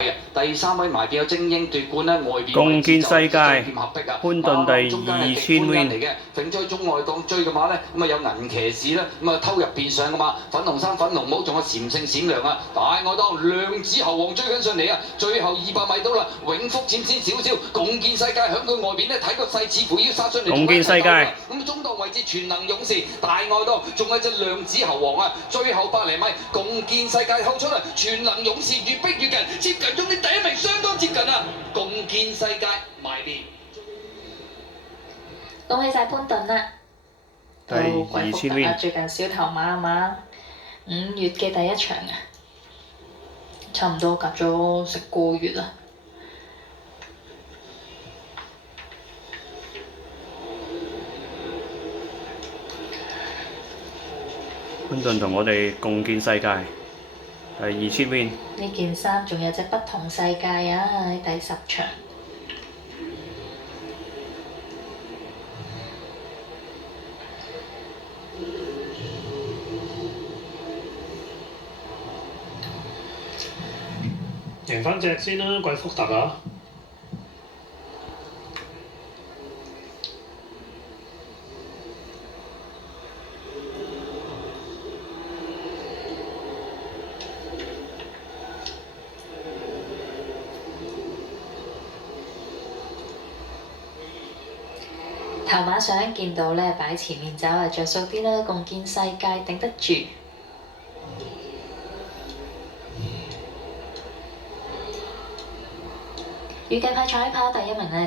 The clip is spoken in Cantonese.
第三位埋邊有精英奪冠咧，外邊共建世界劍合璧啊，潘頓第2000 win 嚟嘅，揈追中外檔追嘅話咧，咁啊有銀騎士咧，咁啊偷入邊上嘅嘛，粉紅衫粉紅帽，仲有禪聖閃亮啊，大外檔量子猴王追緊上嚟啊，最後200米到啦，永福佔先少少，共建世界響佢外邊咧睇個勢，似乎要殺上嚟。共建世界咁中檔位置全能勇士，大外檔仲有隻量子猴王啊，最後100厘米，共建世界後出啦，全能勇士越逼越近，接近終點第1名，相當接近啊！共建世界埋邊，恭喜晒潘頓啦！第2000 win 最近小頭馬啊嘛，5月嘅第一場啊，差唔多隔咗成個月啦。潘頓同我哋共建世界，第2000 win。呢件衫仲有隻不同世界啊！喺第10場。贏翻隻先啦，貴福特啊！頭馬相見到咧，擺前面走係着數啲啦，共建世界頂得住。預計派彩跑第1名咧